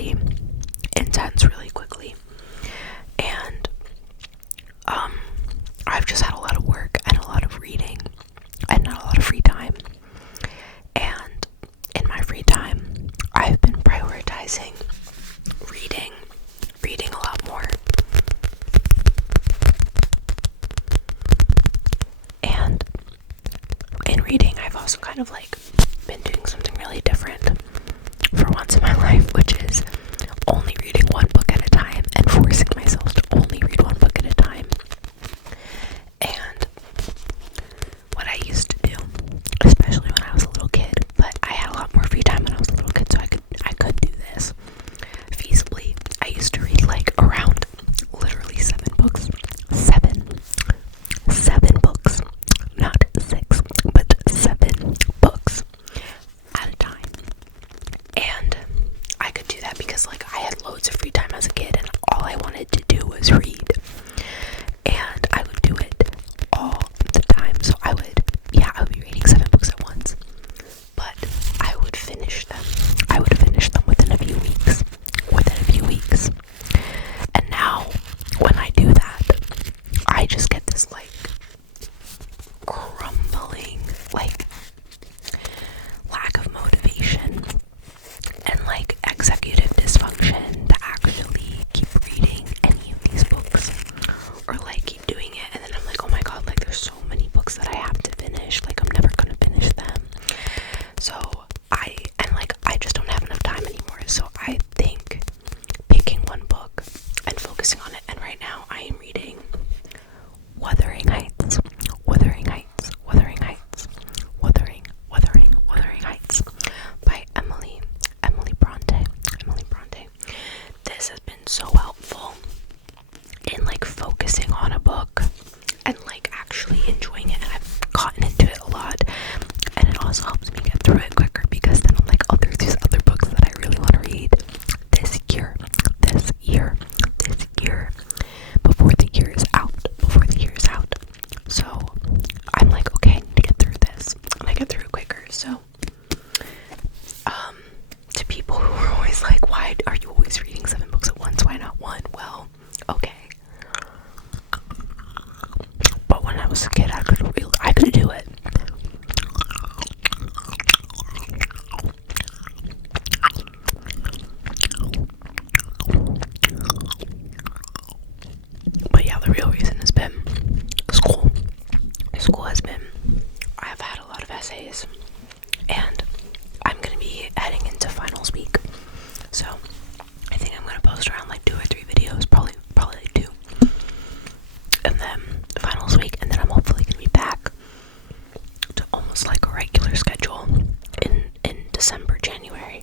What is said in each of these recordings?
really intense really quickly. And I've just had a lot of work and a lot of reading and not a lot of free time. And in my free time, I've been prioritizing reading a lot more. And in reading, I've also kind of like been doing something really different for once in my life, which is only reading one book at a time and forcing myself to only read one book at a time. And what I used to do, especially when I was a little kid, but I had a lot more free time when I was a little kid, so I could do this feasibly. I used to read like around literally 7 books. Seven books. Not 6, but 7 books at a time. And I could do that because like I had loads of free time as a kid and all I wanted to do was read. And I would do it all the time. So I would be reading 7 books at once. But I would finish them. Within a few weeks. And now when I do that, I just get this like crumbling like lack of motivation and like executive dysfunction to actually keep reading any of these books or like keep doing it. And then I'm like, oh my god, like there's so many books that I have to finish, like I'm never gonna finish them. So I just don't have enough time anymore. So I think picking one book and focusing on it, and right now I am reading Wuthering Heights by Emily Bronte. This has been so helpful in like focusing on a book and like actually enjoying it, and I've gotten into it a lot, and it also helps me get through it quicker because then I'm like, oh, there's these other books that I really want to read this year before the year is out. So I'm like, okay, I need to get through this, and I get through it quicker. So to people who are always like, why are you always reading 7 books at once, why not one? Well, okay, but when I was a kid I could do it. But yeah, the real reason has been school. I've had a lot of essays, and I'm gonna be heading into finals week, so I think I'm gonna post around like 2 or 3 videos, probably 2, and then finals week, and then I'm hopefully gonna be back to almost like a regular schedule in December, January.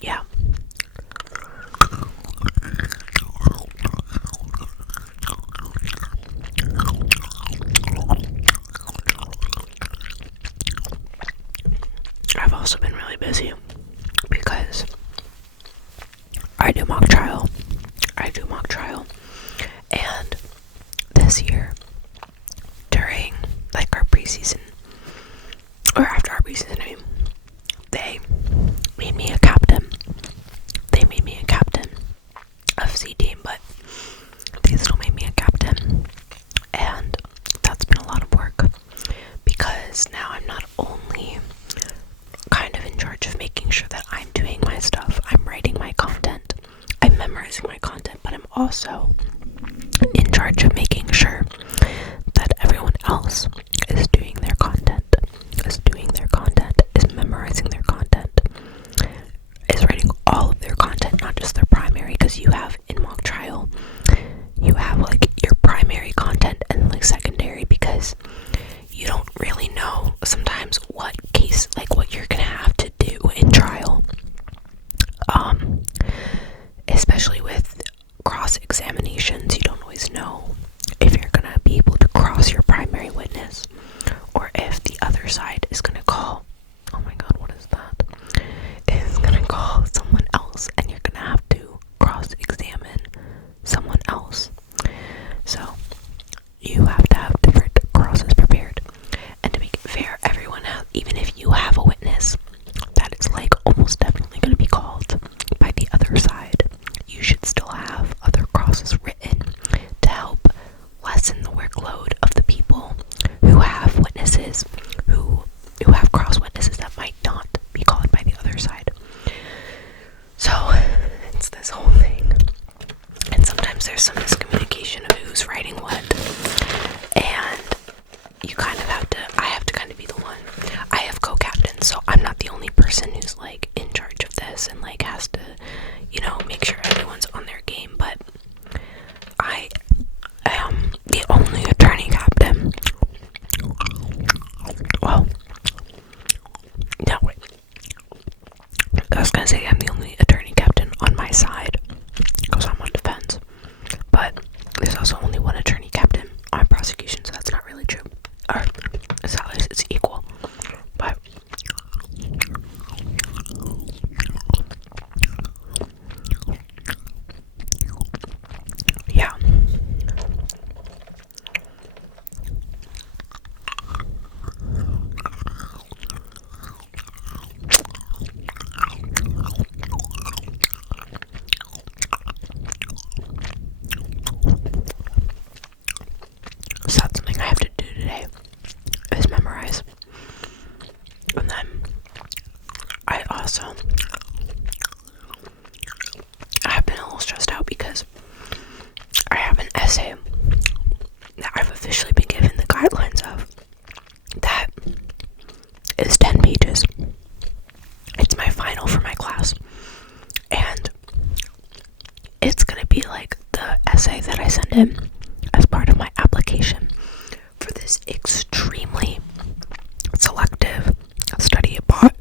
Yeah. I've also been really busy because I do mock trial, and this year during like our preseason, or after our preseason, I mean, they made me a captain of C team, but they still made me a captain, and that's been a lot of work because now I'm not only kind of in charge of making sure that I'm doing my stuff, I'm writing my content, I'm memorizing my content, but I'm also in charge of making sure that everyone else is doing their content, is memorizing their content, is writing all of their content, not just their primary, because you have in mock trial, you have like your primary content and like secondary, because you don't really know sometimes what case, like what you're gonna have to do in trial, especially with cross examinations. You don't always know so I've been a little stressed out because I have an essay that I've officially been given the guidelines of that is 10 pages. It's my final for my class, and it's gonna be like the essay that I send in as part of my application for this extremely selective study abroad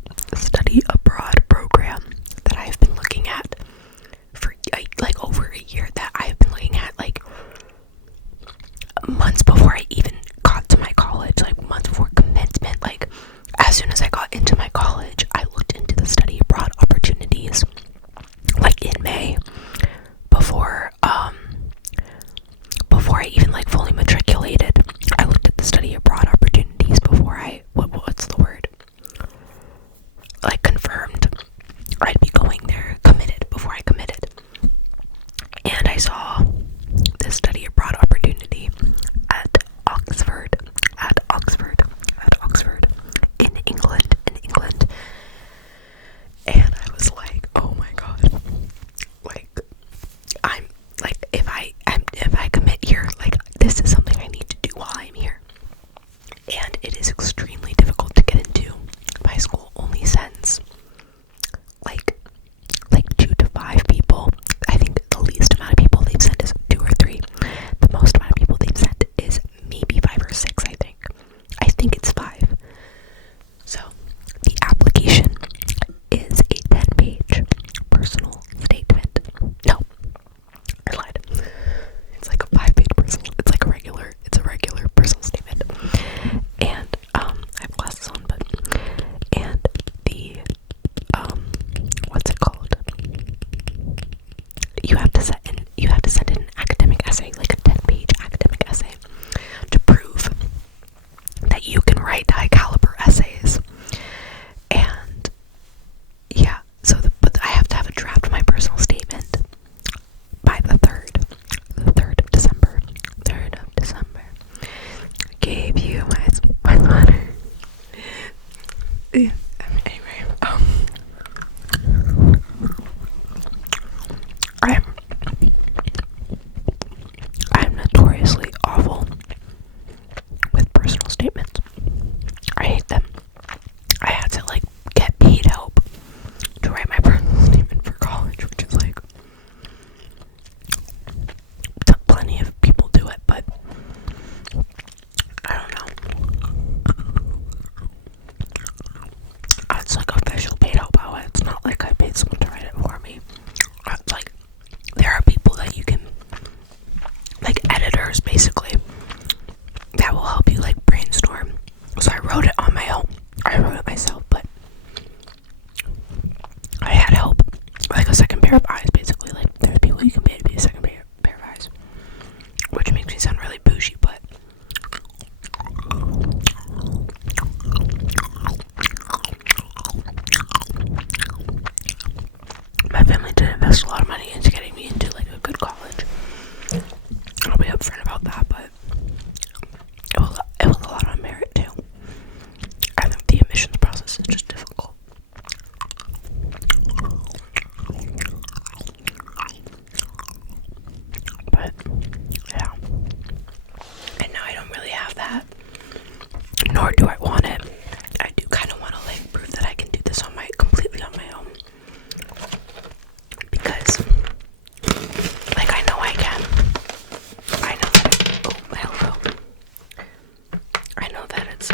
program that I've been looking at for like over a year, that I've been looking at like months before I even got to my college, like months before commencement. Like as soon as I got into my college, I looked into the study abroad opportunities like in May before I even like fully matriculated. I looked at the study abroad opportunities before I what's the word? Like confirmed I'd be going there, committed before I committed. And I saw this study abroad opportunity at Oxford in England. And I was like, oh my god, like I'm like if I commit here, like this is something I need to do while I'm here. And it is extremely difficult to get into. My school only sends like 2 to 5 people. I think the least amount of people they've sent is 2 or 3. The most amount of people they've sent is maybe 5 or 6, I think. I think it's 5. So the application is a 10-page personal statement. No, I lied. It's like a 5-page personal. It's like a regular personal statement. And I have glasses on, but and the what's it called? You have to send in an academic essay, like a 10-page academic essay, to prove that you can write high caliber essays. And yeah, but I have to have a draft of my personal statement by the 3rd of December. 3rd of December. I gave you my letter. Yeah, anyway, I'm notoriously awful with personal statements. I hate them. I had to like get paid help to write my personal statement for college, which is like plenty of people do it, but I don't know. It's like official paid help. It's not like I paid someone to write it for me. It's like there are people that you can, like editors basically, that will help you like brainstorm. So I wrote it on my own. I wrote it myself, but I had help, like a second pair of eyes basically. Like there's people you can pay to be a second pair of eyes, which makes me sound really bougie, but my family did invest a lot of money into getting me into like a good college. I'll be upfront about that, but it was a lot on merit too. I think the admissions process is just difficult. But yeah, and now I don't really have that, nor do I want it. I do kind of want to like prove that I can do this completely on my own, because like I know I can. I know that hello. I know that it's,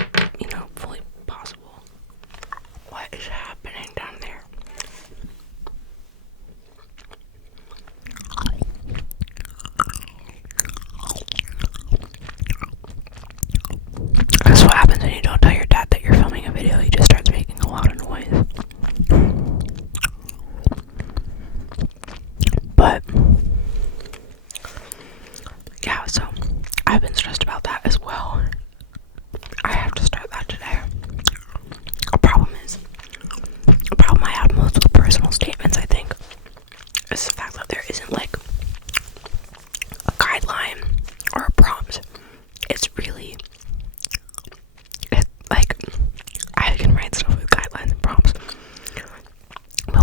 fully possible. What is happening down there? That's what happens when you don't tell your dad that you're filming a video. He just starts making a lot of noise. But yeah, so I've been stressed about that as well. I have to start that today. A problem I have most with personal statements, I think, is the fact that there isn't like a guideline or a prompt. It's like I can write stuff with guidelines and prompts,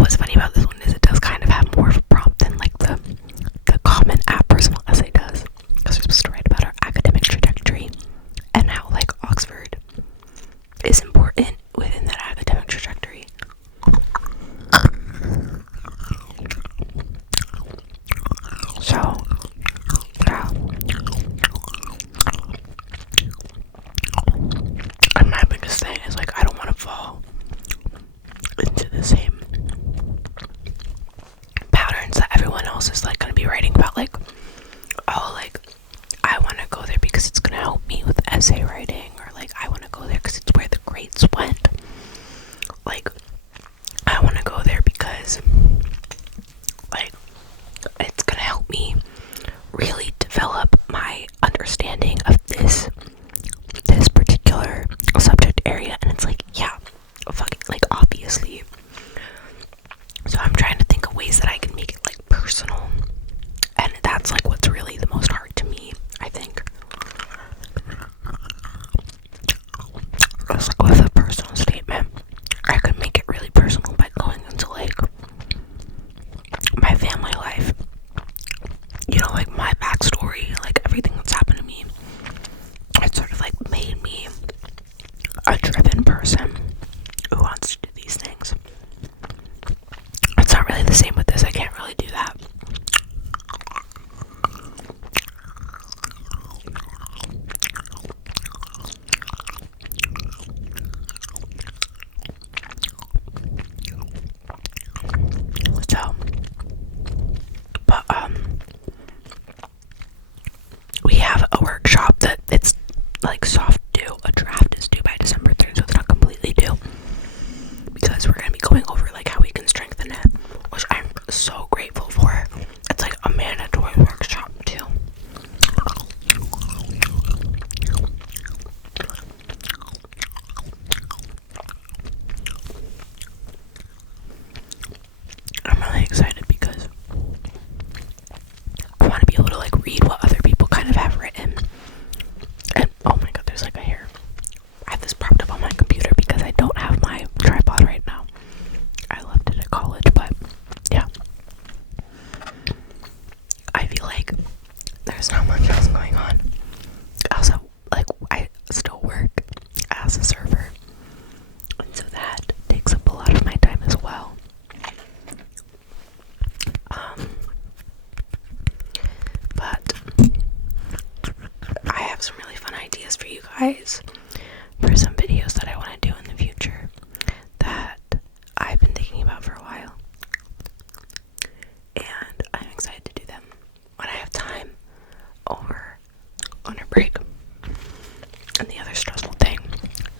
what's funny about this one is it does kind of have more of a prompt than like the common app personal essay does, because we're supposed to write about our academic trajectory and how like Oxford is important within that academic trajectory. So yeah, and my biggest thing is like I don't want to fall into the same patterns that everyone else is like going to be writing about, like, oh, like I want to go there because it's going to help me with essay writing, or like I want to go there because it's where the grades went. Like I want to go there because like it's going to help me really develop my understanding of this particular subject area. And it's like, yeah, fucking like obviously. So I'm trying to think of ways that I can make it like personal, and that's like what's really the most hard to me, I think. It's like with a personal statement, I could make it really personal by going into like my family life, you know, like my backstory, like everything that's happened to me. It sort of like made me a driven person who wants to do these things. It's not really the same with this. I can't really do that. So, but we have a workshop that it's like soft due. A draft is due by December 3rd, so it's not completely due, because we're going to be going over like how we can strengthen it, which I'm so grateful for. It's like a mandatory workshop too. I'm really excited because I want to be able to like read what other people kind of have written. And oh my god, there's like a hair. I have this propped up on my computer because I don't have my tripod right now. I left it at college, but yeah. I feel like there's not much else going on. Also, like, I still work as a server, and so that takes up a lot of my time as well. But I have some really fun ideas for you guys for some videos that I want to do in the future that I've been thinking about for a while, and I'm excited to do them when I have time over winter break. And the other stressful thing,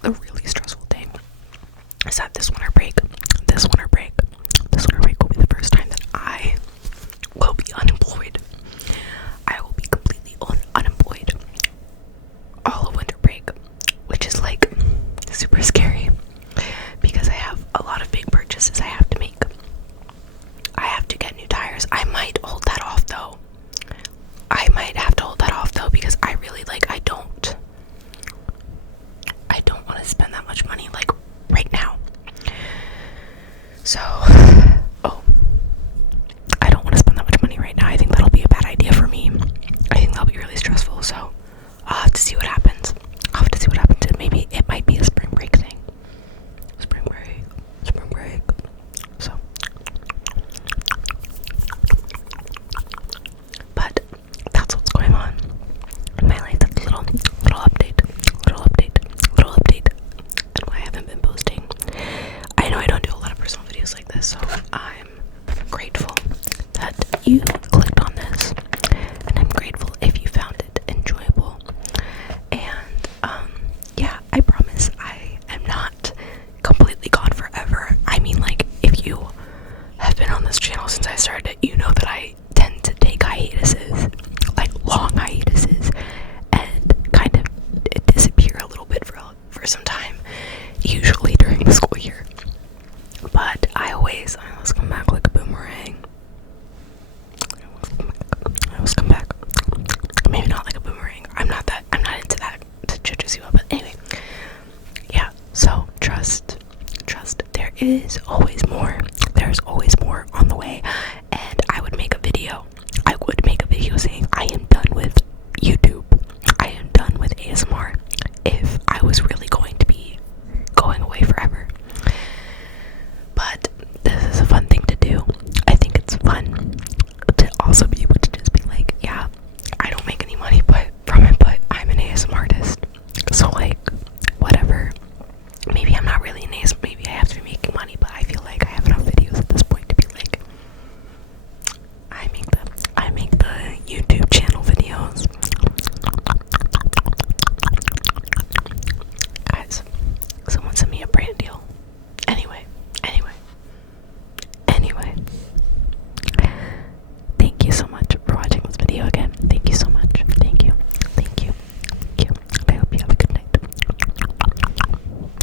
the really stressful thing, is that this winter break will be the first time that I will be unemployed. I will be completely unemployed all of winter break, which is like super scary because I have a lot of big purchases I have to make. I have to get new tires. I might hold that off though. I might have to hold that off though, because I really like I don't want to spend that much money like right now. So I don't want to spend that much money right now. I think that'll be a bad idea for me. I think that'll be really stressful. So I'll have to see what happens. And maybe it might be a spring break thing. Spring break. So, but that's what's going on in my life. That's a little update and why I haven't been posting. I know I don't do a lot of personal videos like this, so I'm grateful that you clicked on this, and I'm grateful if you found it enjoyable. And yeah, I promise I am not completely gone forever. I mean, like, if you have been on this channel since I started, you know that I tend to take hiatuses, like long hiatuses, and kind of disappear a little bit for some time, usually during the school year. But I always come back like a boomerang. I always come back. Maybe not like a boomerang. I'm not into that to judge you up. But anyway, yeah. So trust. There is always more. There's always brand deal.